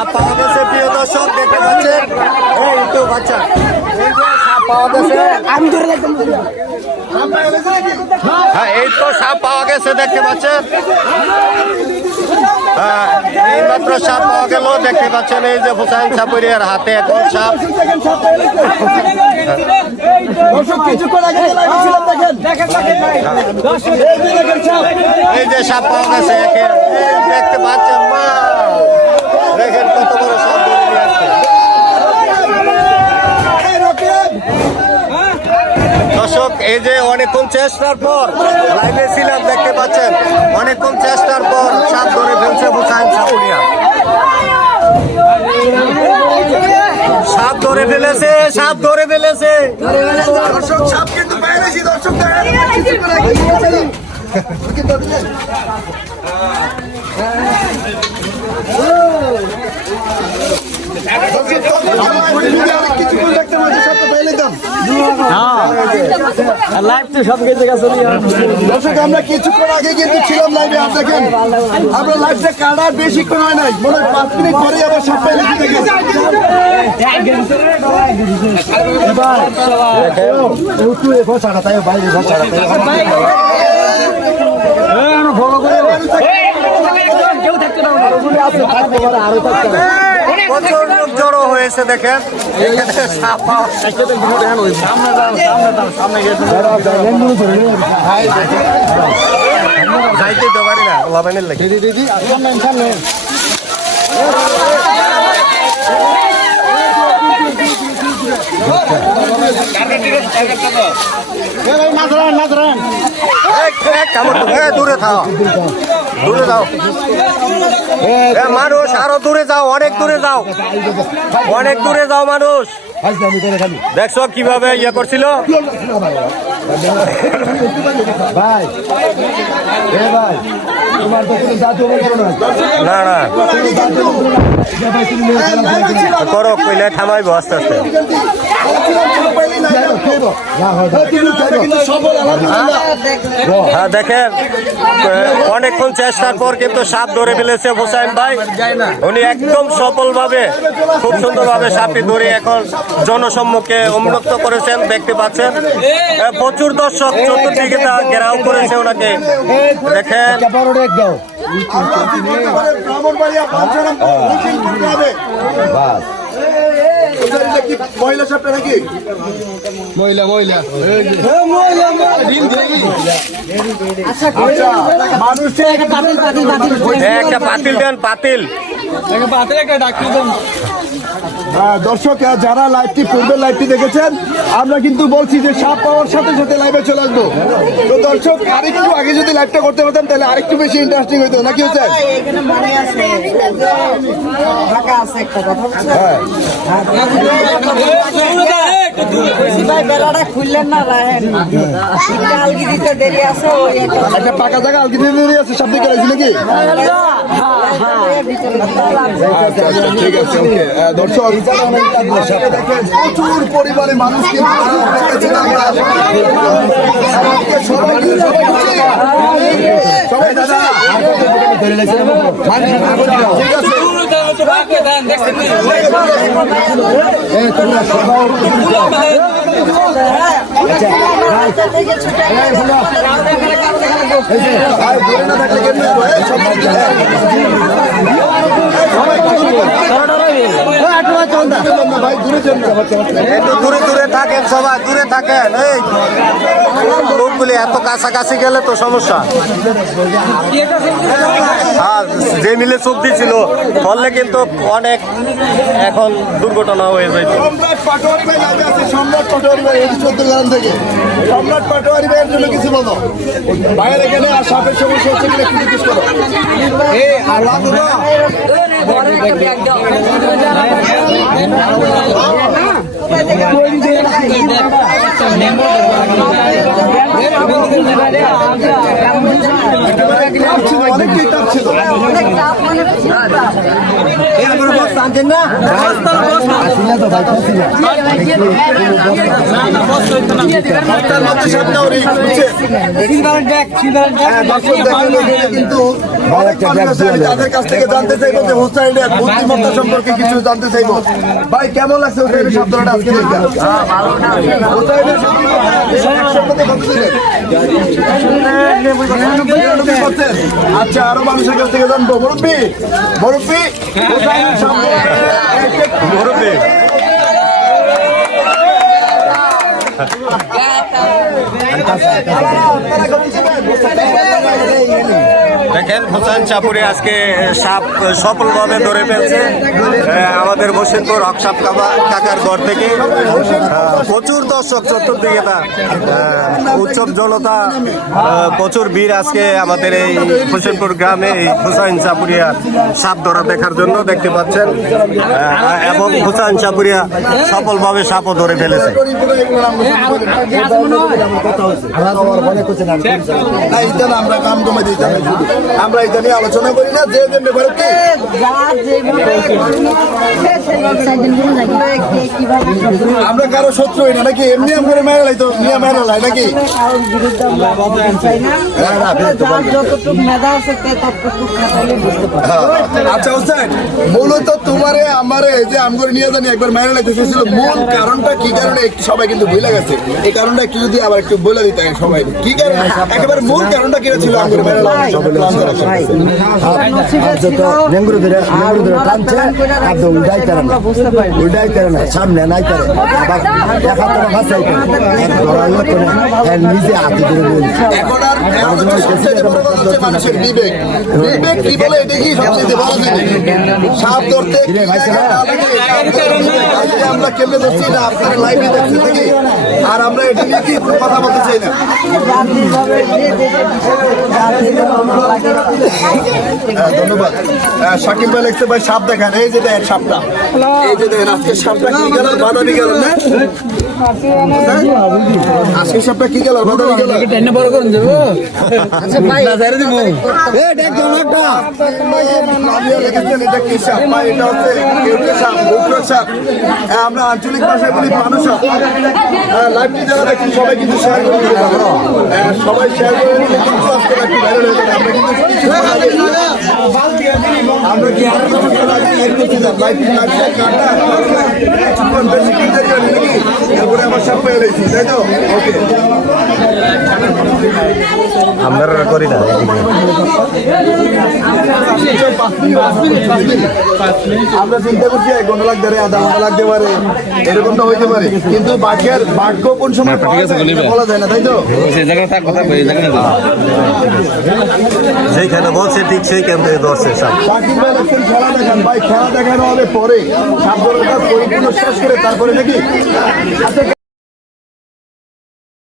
সাপ পাওয়া গেছে প্রিয় দর্শক, দেখতে পাচ্ছেন এই তো বাচ্চা, এই যে সাপ পাওয়া গেছে। হ্যাঁ, এই তো সাপ পাওয়া গেছে দেখতে পাচ্ছেন। হ্যাঁ, এই মাত্র সাপ পাওয়া গেল দেখতে পাচ্ছেন। এই যে হুসাইন সাপুরিয়ার হাতে এখন সাপ। এই যে সাপ পাওয়া গেছে, দেখতে পাচ্ছেন মা, দেখেন কত বড় সাপ ধরে নিয়ে আসছে। দর্শক, এই যে অনেকক্ষণ চেষ্টার পর লাইভে ছিলাম, দেখতে পাচ্ছেন অনেকক্ষণ চেষ্টার পর সাপ ধরে ফেলছে হুসাইন সাপুরিয়া। সাপ ধরে ফেলেছে, সাপ ধরে ফেলেছে। দর্শক সাপ কিন্তু পেয়েছি, দর্শক দর্শক আমরা কিছুক্ষণ আগে কিন্তু ছিলাম লাইভে, দেখেন আমরা লাইভটা কাটার বেশিক্ষণ হয় নাই, মনে হয় 5 মিনিট পরে আবার সব পেয়ে প্রচুর লোক জড়ো হয়েছে দেখেন। এখানে সাপ যাইতে তো পারি না, লাভানের লাগে। দূরে থাও, দূরে যাও মানুষ, আরো দূরে যাও, অনেক দূরে যাও, অনেক দূরে যাও মানুষ। দেখছো কিভাবে ইয়ে করছিল ভাই, ভাই না না করো, কইলে থামাইব আস্তে আস্তে। হ্যাঁ, দেখেন অনেকক্ষণ চেষ্টার পর কিন্তু সাপ ধরে ফেলেছে হুসাইন ভাই। উনি একদম সফলভাবে, খুব সুন্দরভাবে সাপটি ধরে এখন জনসম্মুখে উন্মুক্ত করেছেন, দেখতে পাচ্ছেন। প্রচুর দর্শক চতুর্দিকে ঘেরাও করেছে ওনাকে, দেখেন। মহিলা সাপটা নাকি মহিলা মহিলা একটা পাতিল দেন, পাতিল। দর্শক যারা লাইভটি পূর্বের লাইভটি দেখেছেন, আমরা কিন্তু বলছি যে সাপ পাওয়ার সাথে সাথে লাইভে চলে আসবো। তো দর্শক আরেকটু আগে যদি লাইভটা করতে পারতাম তাহলে আরেকটু বেশি ইন্টারেস্টিং হইতো, নাকি হচ্ছে? একটা পাকা জায়গা আলগিরি দেরি আছে, সব দিকে রয়েছে নাকি? ঠিক আছে, ওকে। দর্শক প্রচুর পরিমাণে মানুষ সবাই দাদা একটু দূরে দূরে থাকেন, সবাই দূরে থাকেন। এই লোকগুলি এত কাছাকাছি গেলে তো সমস্যা। আর যে মিলে চোখ দিয়েছিল ফলে কিন্তু অনেক এখন দুর্ঘটনা হয়ে যায়। সম্রাট পাটোয়ারি ভাই লাগে আছে, সম্রাট পাটোয়ারি ভাই এই 14 গ্রাম থেকে। সম্রাট পাটোয়ারি ভাইয়ের জন্য কিছু বলো ভাইয়ের এখানে, আর সাপের সমস্যা হচ্ছে কিনা একটু জিজ্ঞেস করো। এই আল্লাহ অনেকটাই তাপ ছিল। কিন্তু অনেক মানুষ আছে, আমি তাদের কাছ থেকে জানতে চাইবো যে হোসাইনের বুদ্ধিমত্তা সম্পর্কে কিছু জানতে চাইবো। ভাই কেমন লাগছে হোসাইনের সাপ ধরাটা আজকে দেখতে? হোসাইনের সাপ ধরাটা একশোর মধ্যে কত দিলেন? 99%? আচ্ছা, আরো মানুষের কাছ থেকে জানবো। মুরব্বি হোসাইনের সাপ মুরব্বি দেখেন হোসেন চাপুরি আজকে সাপ সফলভাবে ধরে ফেলছে আমাদের বসিরপুর হকসাপ কাকার ঘর থেকে। প্রচুর দর্শক চতুর্দিকে তা উৎসব জনতা, প্রচুর ভিড় আজকে আমাদের এই হোসেনপুর গ্রামে এই হুসাইন চাপুরিয়া সাপ ধরা দেখার জন্য দেখতে পাচ্ছেন, এবং হুসাইন চাপুরিয়া সফলভাবে সাপও ধরে ফেলেছে। আমরা কাম কমে দিই, আমরা এটা নিয়ে আলোচনা করি না। যে আমরা কারো শত্রু হই না নাকি? এমনি করে মেরে লাই তো নিয়ে মেরে লাই নাকি? আচ্ছা হোসেন, মূলত তোমারে আমারে যে আমগরে নিয়ে জানি একবার মেরে লাইতে চেয়েছিল, মূল কারণটা কি কারণে একটু সবাই কিন্তু ভুলে গেছে। এই কারণটা একটু যদি আবার একটু বলে দিতে সবাই, কি কারণে একেবারে মূল কারণটা কি ছিল আমগরে মেরে লাই? সামনে নাই করে নিজে হাতে ধরে এখন আর সবচেয়ে বড় কথা হচ্ছে মানুষের বিবেক। বিবেক কি বলে এটা কি সবচেয়ে বড় জিনিস। সাপ ধরতে আজকে আমরা কেমনে ধরছি না আপনারা লাইভে দেখছেন নাকি? আর আমরা এটা নিয়ে কি কথা বলতে চাই না। ধন্যবাদ। শাকিল ভাই লিখতে ভাই সাপ দেখান। এই যে দেখেন সাপটা, এই যে দেখেন আজকে সাপটা কি কালার? বাদামি কালার না? আজকে সাপটা কি কালার? বাদামি কালার। আমরা আঞ্চলিক ভাষায় বলি মানুষ। লাইভটি যারা দেখছি সবাই কিন্তু শেয়ার করে দিতে পারবো। সবাই শেয়ার করে দিলে কিন্তু আজকে লাইভটি ভাইরাল হয়ে যাবে। আমরা কি আরো সমস্যা লাগে লাইভ করছিলাম, লাইভটি লাগছে কাটা বেশি কিনতে যাবে নাকি? এরপরে আমার সাপ পেয়ে গেছি, তাই তো? ওকে, আমরা করি না। আমরা চিন্তা করছি 1 ঘন্টা লাগতে পারে, আধা ঘন্টা লাগতে পারে, এরকমটা হইতে পারে। কিন্তু ভাগ্য কোন সময় পাওয়া যায় এটা বলা যায় না, তাই তো? যেখানে বলছে ঠিক সেইখান থেকে ধরছে সাপ। শাকিব ভাই দেখছেন খেলা দেখান। ভাই খেলা দেখানো হবে পরে, সাপ ধরাটা পরিপূর্ণ শেষ করে তারপরে নাকি?